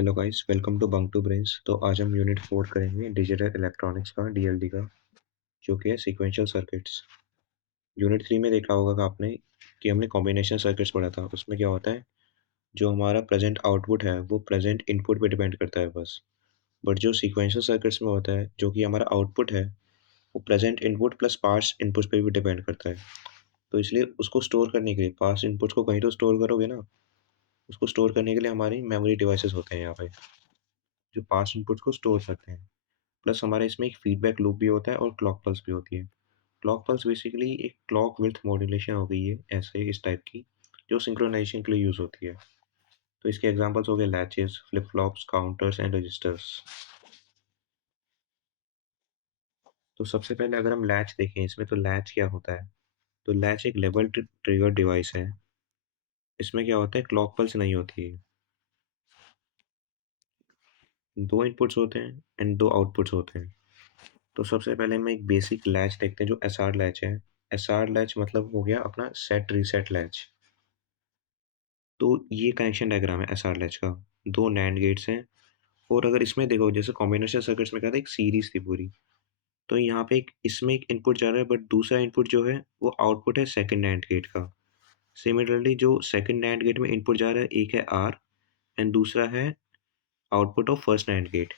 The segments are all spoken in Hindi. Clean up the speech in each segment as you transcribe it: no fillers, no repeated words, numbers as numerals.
Hello guys, welcome to bunk to brains. तो आज हम यूनिट 4 करेंगे डिजिटल इलेक्ट्रॉनिक्स का, डीएलडी का, जो कि है सीक्वेंशियल सर्किट्स। यूनिट 3 में देखा होगा कि आपने कि हमने कॉम्बिनेशन सर्किट्स पढ़ा था। उसमें क्या होता है, जो हमारा प्रेजेंट आउटपुट है वो प्रेजेंट इनपुट पे डिपेंड करता है बस। बट जो सीक्वेंशियल सर्किट्स में होता है, जो कि हमारा आउटपुट है, वो present input plus past input पे भी डिपेंड करता है। तो इसलिए उसको स्टोर करने के लिए पास्ट इनपुट्स को कहीं तो स्टोर करोगे ना, उसको स्टोर करने के लिए हमारी मेमोरी डिवाइसेस होते हैं यहाँ पे, जो पास्ट इनपुट्स को स्टोर करते हैं। प्लस हमारे इसमें एक फीडबैक लूप भी होता है और क्लॉक पल्स भी होती है। क्लॉक पल्स बेसिकली एक क्लॉक विड्थ मॉड्यूलेशन हो गई है, ऐसे इस टाइप की, जो सिंक्रोनाइजेशन के लिए यूज़ होती है। तो इसके एग्जांपल्स हो गए latches, flip flops, counters and registers. तो सबसे पहले अगर हम लैच देखें इसमें, तो लैच क्या होता है। तो लैच एक लेवल ट्रिगर डिवाइस है। इसमें क्या होता है, क्लॉक पल्स नहीं होती है। दो इनपुट्स होते हैं एंड दो आउटपुट्स होते हैं। तो सबसे पहले हम एक बेसिक लैच देखते हैं जो एस आर लैच है। एस आर लैच मतलब हो गया अपना सेट रीसेट लैच। तो ये कनेक्शन डायग्राम है एसआर लैच का। दो नैंड गेट्स हैं, और अगर इसमें देखो जैसे कॉम्बिनेशन सर्किट्स में क्या था, एक सीरीज थी पूरी। तो यहाँ पे एक इसमें एक इनपुट जा रहा है, बट दूसरा इनपुट जो है वो आउटपुट है सेकंड नैंड गेट का। सिमिलरली जो सेकंड नैंड गेट में इनपुट जा रहा है, एक है आर एंड दूसरा है output of first NAND gate.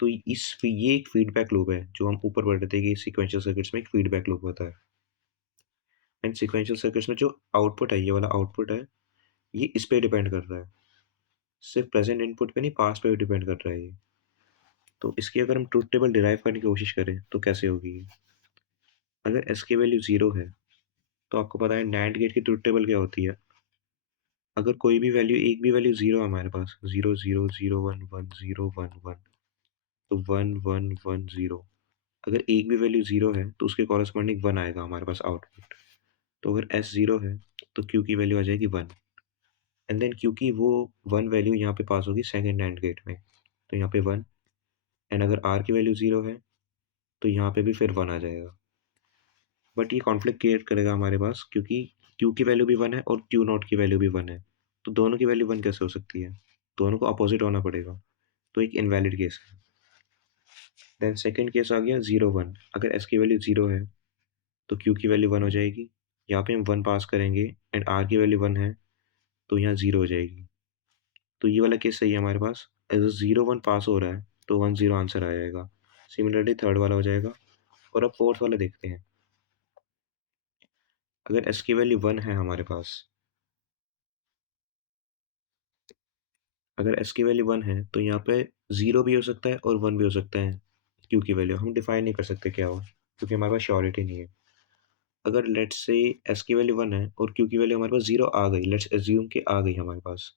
तो ये एक फीडबैक लूप है, जो हम ऊपर पढ़ रहे थे कि सीक्वेंशियल सर्किट्स में एक फीडबैक लूप होता है। एंड सीक्वेंशियल सर्किट्स में जो आउटपुट है, ये वाला आउटपुट है, ये इस पे डिपेंड कर रहा है। सिर्फ प्रेजेंट इनपुट पे नहीं, पास्ट पे भी डिपेंड कर रहा है ये। तो इसकी अगर हम ट्रुथ टेबल डिराइव करने की कोशिश करें तो कैसे होगी ये। अगर एस की वैल्यू जीरो है, तो आपको पता है नैंड गेट की ट्रुथ टेबल क्या होती है। अगर कोई भी वैल्यू, एक भी वैल्यू जीरो है हमारे पास, zero zero zero one one zero one one, तो वन वन वन जीरो। अगर एक भी वैल्यू जीरो है तो उसके कॉरस्पॉन्डिंग वन आएगा हमारे पास आउटपुट। तो अगर एस जीरो है तो क्यू की वैल्यू आ जाएगी वन। एंड देन क्योंकि वो वन वैल्यू यहाँ पे पास होगी सेकेंड नैंड गेट में, तो यहाँ पे वन। एंड अगर आर की वैल्यू जीरो है तो यहाँ पे भी फिर वन आ जाएगा। बट ये कॉन्फ्लिक्ट क्रिएट करेगा हमारे पास, क्योंकि क्यू की वैल्यू भी वन है और क्यू नॉट की वैल्यू भी वन है। तो दोनों की वैल्यू वन कैसे हो सकती है, दोनों को अपोजिट होना पड़ेगा। तो एक इनवैलिड केस है। देन सेकंड केस आ गया जीरो वन। अगर एस की वैल्यू जीरो है तो क्यू की वैल्यू वन हो जाएगी। यहाँ पे हम वन पास करेंगे एंड आर की वैल्यू वन है, तो यहाँ जीरो हो जाएगी। तो ये वाला केस सही है हमारे पास। एज जीरो वन पास हो रहा है तो वन जीरो आंसर आ जाएगा। सिमिलरली थर्ड वाला हो जाएगा। और अब फोर्थ वाला देखते हैं। अगर एस की वैल्यू वन है हमारे पास, अगर एस की वैल्यू वन है तो यहाँ पे जीरो भी हो सकता है और वन भी हो सकता है। क्यू की वैल्यू हम डिफाइन नहीं कर सकते क्या हो, क्योंकि हमारे पास श्योरिटी नहीं है। अगर लेट्स से एस की वैल्यू वन है और क्यू की वैल्यू हमारे पास जीरो आ गई, लेट्स एज्यूम कि आ गई हमारे पास,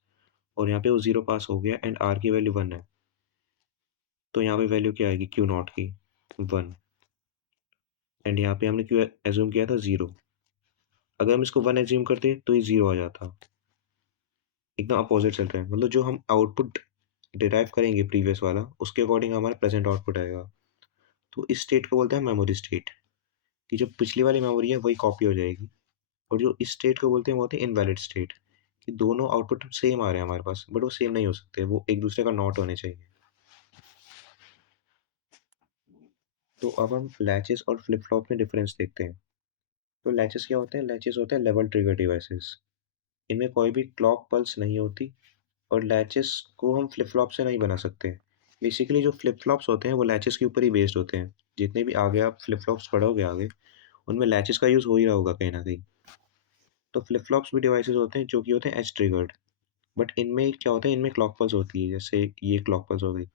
और यहाँ पे वो जीरो पास हो गया एंड आर की वैल्यू वन है, तो यहाँ पे वैल्यू क्या आएगी क्यू नॉट की, वन। एंड यहाँ पे हमने क्यू एज्यूम किया था जीरो। अगर हम इसको वन एज्यूम करते तो ये जीरो आ जाता। एकदम अपोजिट चल रहा है, मतलब जो हम आउटपुट डिराइव करेंगे प्रीवियस वाला, उसके अकॉर्डिंग हमारा प्रेजेंट आउटपुट आएगा। तो इस स्टेट को बोलते हैं मेमोरी स्टेट, कि जो पिछली वाली मेमोरी है वही कॉपी हो जाएगी। और जो इस स्टेट को बोलते हैं वो होते हैं इनवैलिड स्टेट, कि दोनों आउटपुट सेम आ रहे हैं हमारे पास, बट वो सेम नहीं हो सकते, वो एक दूसरे का नॉट होने चाहिए। तो अब हम लैचेस और फ्लिप फ्लॉप में डिफरेंस देखते हैं। तो लैचेस क्या होते हैं, लैचेस होते हैं लेवल ट्रिगर डिवाइसेस। इनमें कोई भी क्लॉक पल्स नहीं होती, और लैचेस को हम फ्लिप फ्लॉप से नहीं बना सकते। बेसिकली जो फ्लिप फ्लॉप्स होते हैं वो लैचेस के ऊपर ही बेस्ड होते हैं। जितने भी आगे आप फ्लिप फ्लॉप्स पढ़ोगे आगे, उनमें लैचेस का यूज़ हो ही रहा होगा कहीं ना कहीं। तो फ्लिप फ्लॉप्स भी डिवाइसेस होते हैं जो कि होते हैं एज ट्रिगर्ड। बट इनमें क्या होता है, इनमें क्लॉक पल्स होती है, जैसे ये क्लॉक पल्स हो गई।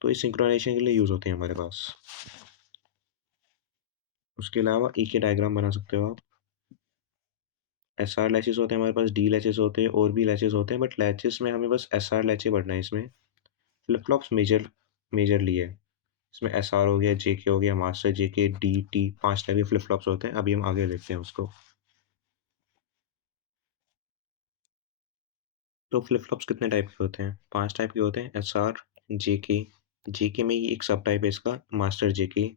तो इस सिंक्रोनाइजेशन के लिए यूज़ होते हैं हमारे पास। उसके अलावा एक ही डायग्राम बना सकते हो आप। एस आर लैचेस होते हैं हमारे पास, डी लैचेस होते हैं, और भी लैचेस होते हैं, बट लैचेस में हमें बस एस आर लैचे पढ़ना है इसमें। फ्लिप फ्लॉप्स मेजरली है। इसमें एस आर हो गया, जे के हो गया, मास्टर जे के, डी टी, पांच टाइप के फ्लिप फ्लॉप्स होते हैं। अभी हम आगे देखते हैं उसको। तो फ्लिप फ्लॉप्स कितने टाइप के होते हैं, पांच टाइप के होते हैं। एस आर, जे के में ही एक सब टाइप है इसका, मास्टर जे के,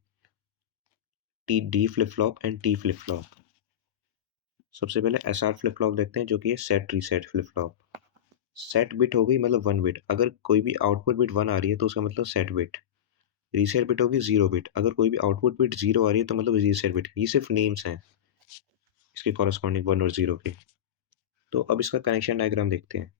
T D flip flop and T flip flop. सबसे पहले एस आर फ्लिप फ्लॉप देखते हैं, जो कि है set reset flip flop. Set bit हो गई मतलब 1 बिट। अगर कोई भी आउटपुट बिट 1 आ रही है तो उसका मतलब सेट बिट। रीसेट बिट होगी 0 बिट। अगर कोई भी आउटपुट बिट 0 आ रही है तो मतलब रीसेट बिट। ये सिर्फ नेम्स हैं इसके कॉरस्पॉन्डिंग 1 और 0 के। तो अब इसका कनेक्शन डायग्राम देखते हैं।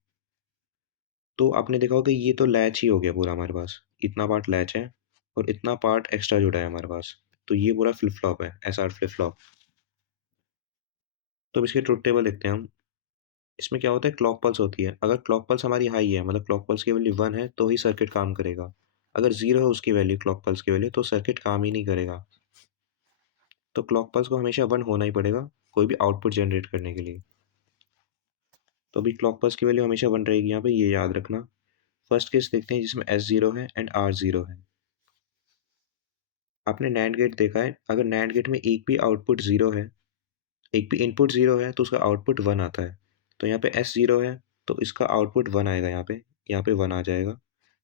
तो आपने देखा होगा ये तो लैच ही हो गया पूरा हमारे पास। इतना पार्ट लैच है और इतना पार्ट एक्स्ट्रा जुड़ा है हमारे पास। तो ये पूरा फ्लिप फ्लॉप है, एसआर फ्लिप फ्लॉप। तो अब इसके ट्रुथ टेबल देखते हैं हम। इसमें क्या होता है, क्लॉक पल्स होती है। अगर क्लॉक पल्स हमारी हाई है, मतलब क्लॉक पल्स की वैल्यू 1 है, तो ही सर्किट काम करेगा। अगर 0 है उसकी वैल्यू, क्लॉक पल्स की वैल्यू, तो सर्किट काम ही नहीं करेगा। तो क्लॉक पल्स को हमेशा 1 होना ही पड़ेगा कोई भी आउटपुट जनरेट करने के लिए। तो अभी क्लॉक पल्स की वैल्यू हमेशा 1 रहेगी यहाँ पे, ये याद रखना। फर्स्ट केस देखते हैं जिसमें S0 है एंड R0 है। आपने नैंड गेट देखा है, अगर नैंड गेट में एक भी आउटपुट 0 है, एक भी इनपुट 0 है, तो उसका आउटपुट 1 आता है। तो यहाँ पे S0 है तो इसका आउटपुट 1 आएगा, यहाँ पे 1 आ जाएगा।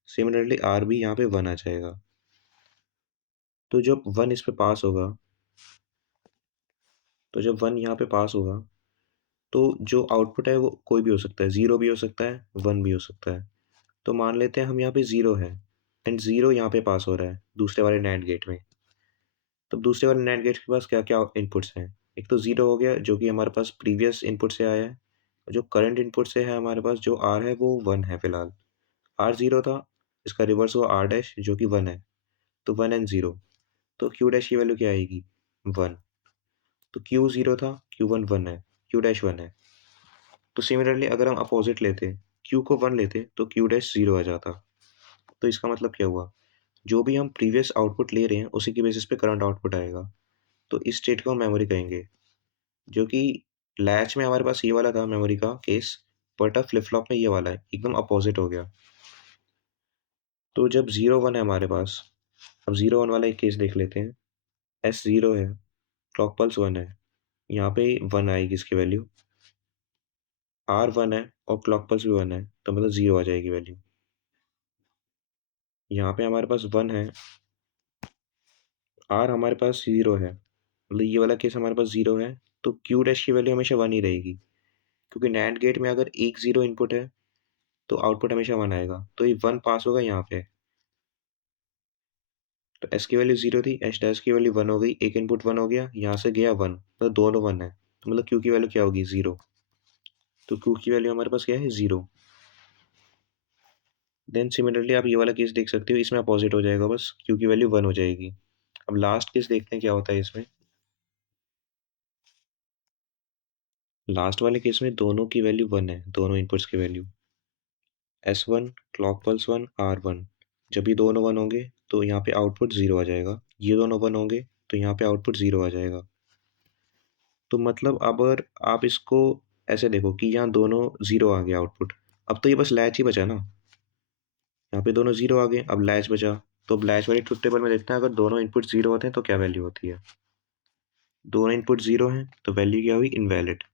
सिमिलरली R भी यहाँ पे 1 आ जाएगा। तो जब 1 इस पे पास होगा, तो जब 1 यहाँ पे पास होगा, तो जो आउटपुट है वो कोई भी हो सकता है, 0 भी हो सकता है, 1 भी हो सकता है। तो मान लेते हैं हम यहाँ पे 0 है एंड 0 यहाँ पे पास हो रहा है दूसरे वाले नैंड गेट में। तब दूसरे वाले नैंड गेट के पास क्या क्या इनपुट्स हैं। एक तो 0 हो गया जो कि हमारे पास प्रीवियस इनपुट से आया है। जो करंट इनपुट से है हमारे पास, जो R है वो 1 है फिलहाल। R 0 था, इसका रिवर्स हुआ R डैश जो कि 1 है। तो 1 एंड 0, तो Q डैश की वैल्यू क्या आएगी, 1। तो Q 0 था, Q1 1 है, Q डैश 1 है। तो सिमिलरली अगर हम अपोजिट लेते, Q को 1 लेते तो Q डैश 0 आ जाता। तो इसका मतलब क्या हुआ, जो भी हम प्रीवियस आउटपुट ले रहे हैं उसी की बेसिस पे करंट आउटपुट आएगा। तो इस स्टेट को हम मेमोरी कहेंगे, जो कि लैच में हमारे पास ये वाला था मेमोरी का केस, बट अब फ्लिप फ्लॉप में ये वाला है, एकदम अपोजिट हो गया। तो जब 0 1 है हमारे पास, अब 0 1 वाला एक केस देख लेते हैं। S 0 है, क्लॉक पल्स 1 है, यहाँ पे 1 आएगी इसकी वैल्यू। R 1 है और क्लॉक पल्स भी 1 है, तो मतलब 0 आ जाएगी वैल्यू। यहाँ पे हमारे पास 1 है, R हमारे पास 0 है, मतलब ये वाला केस हमारे पास 0 है। तो Q डैश की वैल्यू हमेशा 1 ही रहेगी, क्योंकि नैंड गेट में अगर एक 0 इनपुट है तो आउटपुट हमेशा 1 आएगा। तो ये 1 पास होगा यहाँ पे। तो S की वैल्यू 0 थी, S डैश की वैल्यू 1 हो गई, एक इनपुट 1 हो गया, यहाँ से गया 1, मतलब दोनों 1 है। तो मतलब Q की वैल्यू क्या होगी, 0। तो Q की वैल्यू हमारे पास क्या है, 0। देन सिमिलरली आप ये वाला केस देख सकते हो, इसमें अपोजिट हो जाएगा, बस Q की वैल्यू 1 हो जाएगी। अब लास्ट केस देखते हैं क्या होता है इसमें। लास्ट वाले केस में दोनों की वैल्यू 1 है, दोनों इनपुट्स की value. S1 clock pulse 1 R1। जब ये दोनों 1 होंगे तो यहाँ पे आउटपुट 0 आ जाएगा, ये दोनों 1 होंगे तो यहाँ पे आउटपुट 0 आ जाएगा। तो मतलब अब अगर आप इसको ऐसे देखो कि यहाँ दोनों 0 आ गया आउटपुट, अब तो ये बस लैच ही बचा ना। यहाँ पे दोनों 0 आ गए, अब लैच बचा। तो अब लैच वाली ट्रुथ टेबल में देखते हैं, अगर दोनों इनपुट 0 होते हैं तो क्या वैल्यू होती है। दोनों इनपुट 0 हैं तो वैल्यू क्या हुई, इनवैलिड।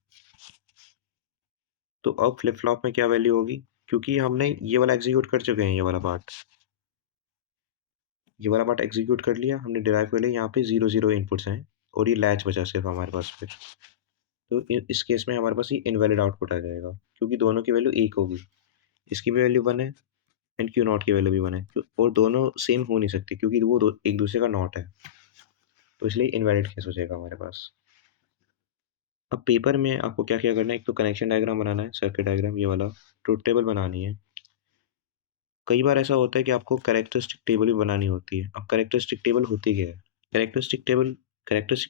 तो अब फ्लिप फ्लॉप में क्या वैल्यू होगी, क्योंकि हमने ये वाला एग्जीक्यूट कर चुके हैं, ये वाला पार्ट एग्जीक्यूट कर लिया हमने, डिराइव कर लिया। यहाँ पे 0 0 इनपुट्स हैं और ये लैच बचा सिर्फ हमारे पास फिर। तो इस केस में हमारे पास ये इनवैलिड आउटपुट आ जाएगा, क्योंकि दोनों की वैल्यू एक होगी। इसकी भी वैल्यू 1 है एंड क्यू नॉट की वैल्यू भी 1 है, और दोनों सेम हो नहीं सकती क्योंकि वो एक दूसरे का नॉट है। तो इसलिए इनवैलिड केस हो जाएगा हमारे पास। अब पेपर में आपको क्या क्या करना है, एक तो कनेक्शन डायग्राम बनाना है, सर्किट डायग्राम ये वाला, ट्रुथ टेबल बनानी है। कई बार ऐसा होता है कि आपको कैरेक्टरिस्टिक टेबल भी बनानी होती है। अब कैरेक्टरिस्टिक टेबल होती क्या है, कैरेक्टरिस्टिक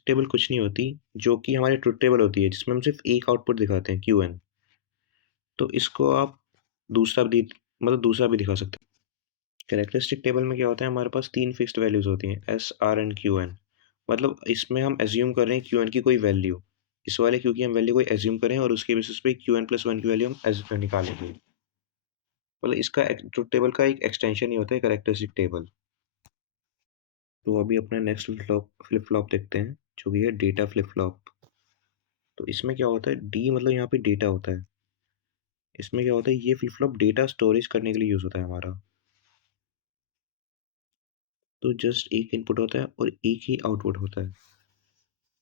टेबल कुछ नहीं होती, जो कि हमारी ट्रुथ टेबल होती है जिसमें हम सिर्फ एक आउटपुट दिखाते हैं, क्यू एन। तो इसको आप दूसरा भी दिखा सकते हैं। कैरेक्टरिस्टिक टेबल में क्या होता है, हमारे पास 3 फिक्स्ड वैल्यूज होती हैं, S R and Q N. मतलब इसमें हम एज्यूम कर रहे हैं क्यू एन की कोई वैल्यू, इस वाले क्यू की हम वैल्यू कोई एज्यूम करें और उसके बेसिस पे क्यू एन प्लस 1 की वैल्यू हम निकालेंगे। मतलब इसका ट्रुथ टेबल का एक एक्सटेंशन ही होता है कैरेक्टरिस्टिक टेबल। तो अभी अपना नेक्स्ट फ्लिप फ्लॉप देखते हैं, जो कि है डेटा फ्लिप फ्लॉप। तो इसमें क्या होता है, डी मतलब यहाँ पे डेटा होता है। इसमें क्या होता है, ये फ्लिप फ्लॉप डेटा स्टोरेज करने के लिए यूज़ होता है हमारा। तो जस्ट एक इनपुट होता है और एक ही आउटपुट होता है।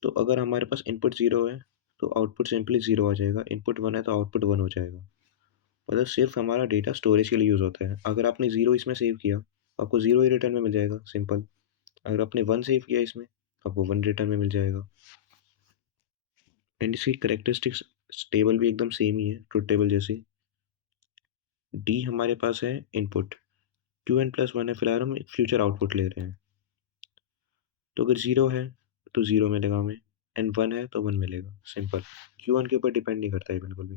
तो अगर हमारे पास इनपुट 0 है तो आउटपुट सिंपली 0 आ जाएगा, इनपुट 1 है तो आउटपुट 1 हो जाएगा। मतलब सिर्फ हमारा डेटा स्टोरेज के लिए यूज़ होता है। अगर आपने 0 इसमें सेव किया, आपको 0 ही रिटर्न में मिल जाएगा, सिंपल। अगर आपने 1 सेव किया इसमें, आपको 1 रिटर्न में मिल जाएगा। एंड इसकी कैरेक्टरिस्टिक्स टेबल भी एकदम सेम ही है, ट्रुथ टेबल जैसी। डी हमारे पास है input, Q N plus one है, फिलहाल हम फ्यूचर आउटपुट ले रहे हैं। तो अगर 0 है तो 0 मिलेगा हमें, एंड 1 है तो 1 मिलेगा, सिंपल। क्यू एन के ऊपर डिपेंड नहीं करता है बिल्कुल भी।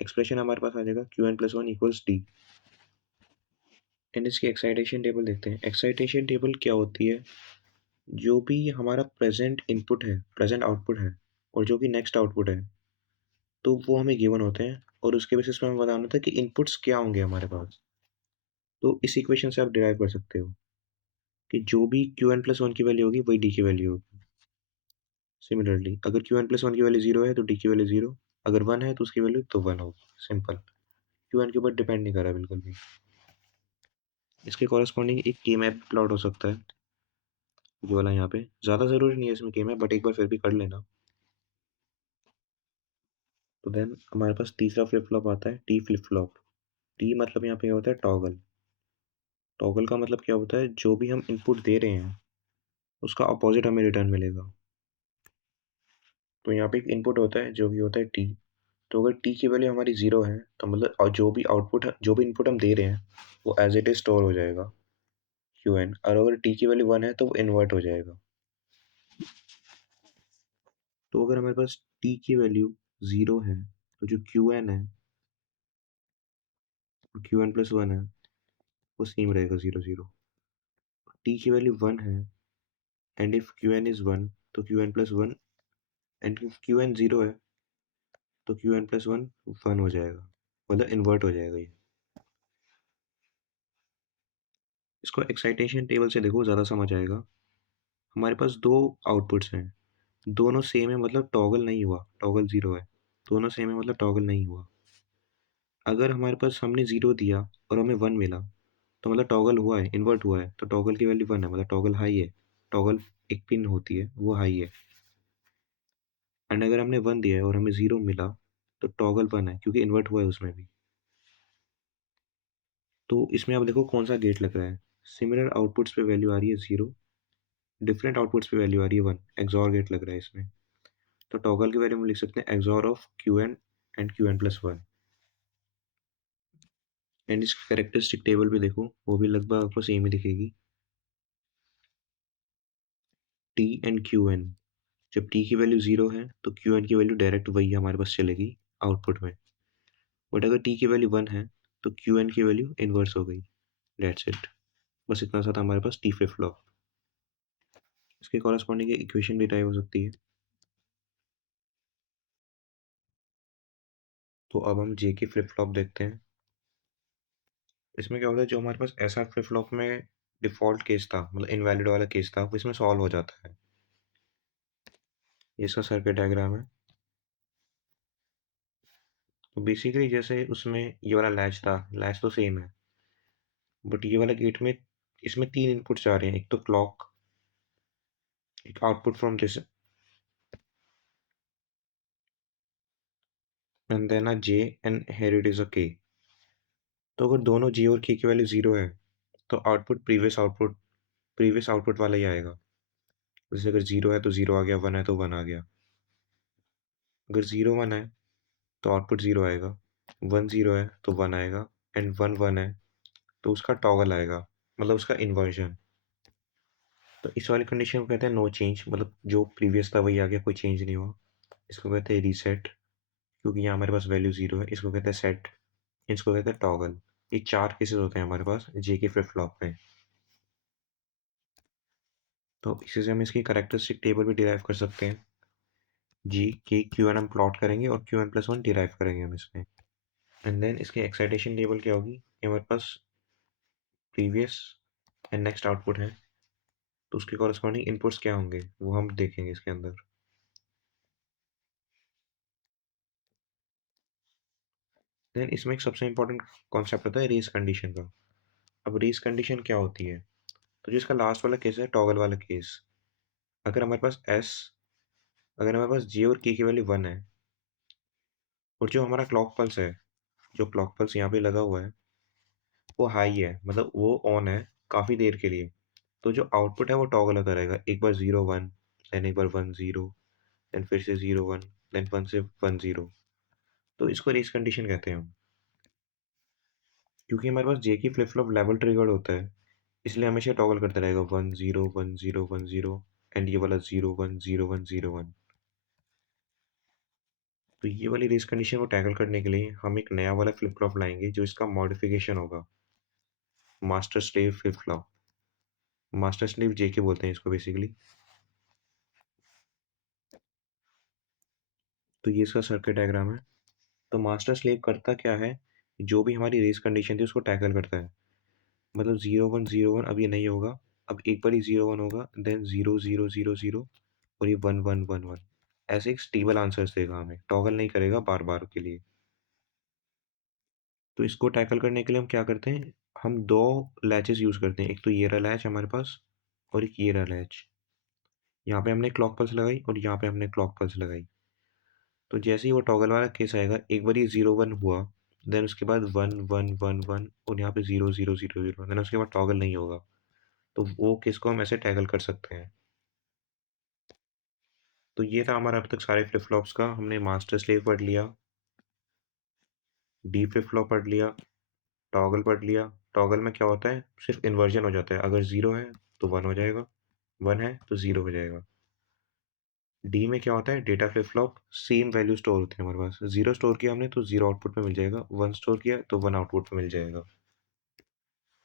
एक्सप्रेशन हमारे पास आ जाएगा Q N plus one equals D. And इसकी एक्साइटेशन टेबल देखते हैं। एक्साइटेशन टेबल क्या होती है, जो भी हमारा प्रेजेंट इनपुट है, प्रेजेंट आउटपुट है, और जो कि नेक्स्ट आउटपुट है, तो वो हमें गिवन होते हैं, और उसके बेसिस पे हमें बताना होता है कि इनपुट्स क्या होंगे हमारे पास। तो इस इक्वेशन से आप डिराइव कर सकते हो कि जो भी क्यू एन प्लस वन की वैल्यू होगी वही डी की वैल्यू होगी। सिमिलरली अगर क्यू एन प्लस वन की वैल्यू 0 है तो डी की वैल्यू 0, अगर 1 है तो उसकी वैल्यू तो 1 होगी, सिंपल। क्यू एन के ऊपर डिपेंड नहीं कर रहा बिल्कुल भी। इसके कॉरेस्पॉन्डिंग एक के मैप प्लॉट हो सकता है, ये वाला यहाँ पे। ज़्यादा ज़रूरी नहीं है इसमें के मैप, बट एक बार फिर भी कर लेना। तो देन हमारे पास तीसरा फ्लिप फ्लॉप आता है, टी फ्लिप फ्लॉप। टी मतलब यहाँ पे क्या होता है, टॉगल। टॉगल का मतलब क्या होता है, जो भी हम इनपुट दे रहे हैं उसका अपोजिट हमें रिटर्न मिलेगा। तो यहाँ पे एक इनपुट होता है जो कि होता है टी। तो अगर टी की वैल्यू हमारी 0 है तो मतलब, और जो भी आउटपुट है, जो भी इनपुट हम दे रहे हैं वो एज इट इज स्टोर हो जाएगा, क्यू एन। और अगर टी की वैल्यू 1 है तो वो इन्वर्ट हो जाएगा। तो अगर हमारे पास टी की वैल्यू 0 है तो जो क्यू एन है, क्यू एन प्लस वन है, वो सेम रहेगा 0 0। टी की वैल्यू 1 है, and if Q N is 1 तो Q N plus one, and if Q N 0 है तो क्यू एन प्लस वन 1 हो जाएगा, मतलब इन्वर्ट हो जाएगा ये। इसको एक्साइटेशन टेबल से देखो, ज़्यादा समझ आएगा। हमारे पास दो आउटपुट्स हैं, दोनों सेम है, मतलब टॉगल नहीं हुआ, टॉगल 0 है। दोनों सेम है मतलब टॉगल नहीं हुआ। अगर हमारे पास हमने 0 दिया और हमें 1 मिला, तो मतलब टॉगल हुआ है, इन्वर्ट हुआ है, तो टॉगल की वैल्यू 1 है, मतलब टॉगल हाई है। टॉगल एक पिन होती है, वो हाई है। एंड अगर हमने 1 दिया है और हमें 0 मिला, तो टॉगल 1 है, क्योंकि इन्वर्ट हुआ है उसमें भी। तो इसमें आप देखो कौन सा गेट लग रहा है। सिमिलर आउटपुट्स पे वैल्यू आ रही है 0, डिफरेंट आउटपुट्स पे वैल्यू आ रही है 1, एक्सॉर गेट लग रहा है इसमें। तो टॉगल की वैल्यू हम लिख सकते हैं XOR of Q N and Q N plus one. And इसकी कैरेक्टरिस्टिक टेबल भी देखो, वो भी लगभग आपको सेम ही दिखेगी। टी एंड क्यू एन, जब टी की वैल्यू 0 है तो क्यू एन की वैल्यू डायरेक्ट वही हमारे पास चलेगी आउटपुट में। बट अगर टी की वैल्यू 1 है तो क्यू एन की वैल्यू इन्वर्स हो गई। डेट्स इट, बस इतना सा था हमारे पास टी फ्लिप फ्लॉप। इसके कॉरेस्पॉन्डिंग इक्वेशन भी टाइप हो सकती है। तो अब हम जे की फ्लिप फ्लॉप देखते हैं। इसमें क्या होता है, जो हमारे पास एस आर फ्लिप फ्लॉप में डिफ़ॉल्ट केस था, मतलब इनवैलिड वाला केस था, वो इसमें सॉल्व हो जाता है। ये इसका सर्किट डायग्राम है। तो बेसिकली जैसे उसमें ये वाला लैच था, लैच तो सेम है, बट ये वाला गेट में इसमें 3 इनपुट्स आ रहे हैं। एक तो क्लॉक, एक output from this, and then a J, and here it is a K. तो अगर दोनों जे और के की वैल्यू 0 है तो आउटपुट प्रीवियस आउटपुट वाला ही आएगा। जैसे अगर 0 है तो 0 आ गया, 1 है तो 1 आ गया। अगर 0 1 है तो आउटपुट 0 आएगा, 1 0 है तो 1 आएगा, एंड 1 1 है तो उसका टॉगल आएगा, मतलब उसका इन्वर्जन। तो इस वाली कंडीशन को कहते हैं नो चेंज, मतलब जो प्रीवियस था वही आ गया, कोई चेंज नहीं हुआ। इसको कहते हैं रीसेट, क्योंकि यहाँ हमारे पास वैल्यू 0 है। इसको कहते हैं सेट, इसको कहते हैं टॉगल। ये 4 केसेस होते हैं हमारे पास जे के फ्लिप फ्लॉप में। तो इसी से हम इसकी कैरेक्टरिस्टिक टेबल भी डिराइव कर सकते हैं। जी के क्यू एन हम प्लॉट करेंगे और Q N plus one derive करेंगे हम इसमें। एंड देन इसकी एक्साइटेशन टेबल क्या होगी, ये हमारे पास प्रीवियस एंड नेक्स्ट आउटपुट है, तो उसके कॉरस्पॉन्डिंग इनपुट्स क्या होंगे वो हम देखेंगे इसके अंदर। देन इसमें एक सबसे इंपॉर्टेंट कॉन्सेप्ट होता है रेस कंडीशन का। अब रेस कंडीशन क्या होती है, तो जिसका लास्ट वाला केस है टॉगल वाला केस। अगर हमारे पास एस, अगर हमारे पास जे और के की वैल्यू 1 है, और जो हमारा क्लॉक पल्स है जो क्लॉक पल्स यहाँ पे लगा हुआ है वो हाई है, मतलब वो ऑन है काफ़ी देर के लिए। तो जो आउटपुट है वो टॉगल होता रहेगा, एक बार 0 1, देन एक बार 1 0, देन फिर से 0 1, देन 1 से 1 0। तो इसको रेस कंडीशन कहते हैं हम। क्योंकि हमारे पास जे की फ्लिप फ्लॉप लेवल ट्रिगर्ड होता है, इसलिए हमेशा टॉगल करता रहेगा 1 0 1 0 1 0 एंड ये वाला 0 1 0 1 0 1। तो ये वाली रेस कंडीशन को टैकल करने के लिए हम एक नया वाला फ्लिप फ्लॉप लाएंगे जो इसका मॉडिफिकेशन होगा, master slave flip flop. Master slave JK बोलते हैं इसको बेसिकली। तो ये इसका सर्किट डायग्राम है। तो मास्टर स्लेव करता क्या है, जो भी हमारी रेस कंडीशन थी उसको टैकल करता है। मतलब 0 1 0 1 अब ये नहीं होगा, अब एक बार ही 0 1 होगा, देन 0 0 0 0 और ये 1 1 1 1। ऐसे एक स्टेबल आंसर्स देगा हमें, टॉगल नहीं करेगा बार बार के लिए। तो इसको टैकल करने के लिए हम क्या करते हैं, हम दो लैचेस यूज़ करते हैं। एक तो ये रहा लैच हमारे पास, और एक ये रहा लैच। यहाँ पे हमने क्लॉक पल्स लगाई और यहाँ पे हमने क्लॉक पल्स लगाई। तो जैसे ही वो टॉगल वाला केस आएगा, एक बार ये 0 1 हुआ, देन उसके बाद 1 1 1 1 और यहाँ पे 0 0 0 0, देन उसके बाद टॉगल नहीं होगा। तो वो केस को हम ऐसे टैकल कर सकते हैं। तो ये था हमारा अब तक सारे फ्लिप फ्लॉप्स का। हमने मास्टर स्लेव पढ़ लिया, डी फ्लिप फ्लॉप पढ़ लिया, टॉगल पढ़ लिया। टॉगल में क्या होता है, सिर्फ इन्वर्जन हो जाता है, अगर 0 है तो 1 हो जाएगा, 1 है तो 0 हो जाएगा। डी में क्या होता है, data flip flop same value store होती है हमारे पास। 0 स्टोर किया हमने तो 0 आउटपुट में मिल जाएगा, 1 स्टोर किया तो 1 आउटपुट में मिल जाएगा।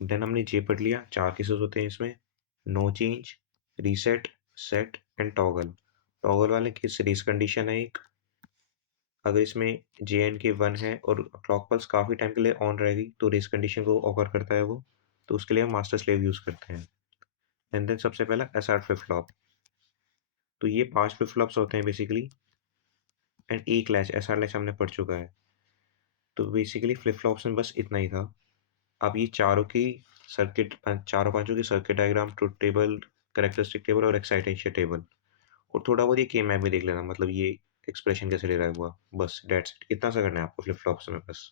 देन हमने जे पढ़ लिया, 4 केसेस होते हैं इसमें, no change, reset, set and toggle. Toggle वाले केस रेस कंडीशन है एक, अगर इसमें जे एंड के 1 है और क्लॉक पल्स काफ़ी टाइम के लिए ऑन रहेगी तो रेस कंडीशन को ऑकर करता है वो। तो उसके लिए हम मास्टर स्लेव यूज़ करते हैं। एंड देन सबसे पहला एसआर फ्लिप फ्लॉप। तो ये 5 फ्लिप फ्लॉप्स होते हैं बेसिकली, एंड एक लैच, एसआर लैच हमने पढ़ चुका है। तो बेसिकली फ्लिप फ्लॉप्स में बस इतना ही था। अब ये चारों की सर्किट, चारों पांचों की circuit diagram, truth table, characteristic table और एक्साइटेशन टेबल, और थोड़ा बहुत ये के मैप भी देख लेना, मतलब ये एक्सप्रेशन कैसे ले रहा है हुआ। बस डेट्स इट, इतना सा करना है आपको फ्लिप फ्लॉप्स में बस।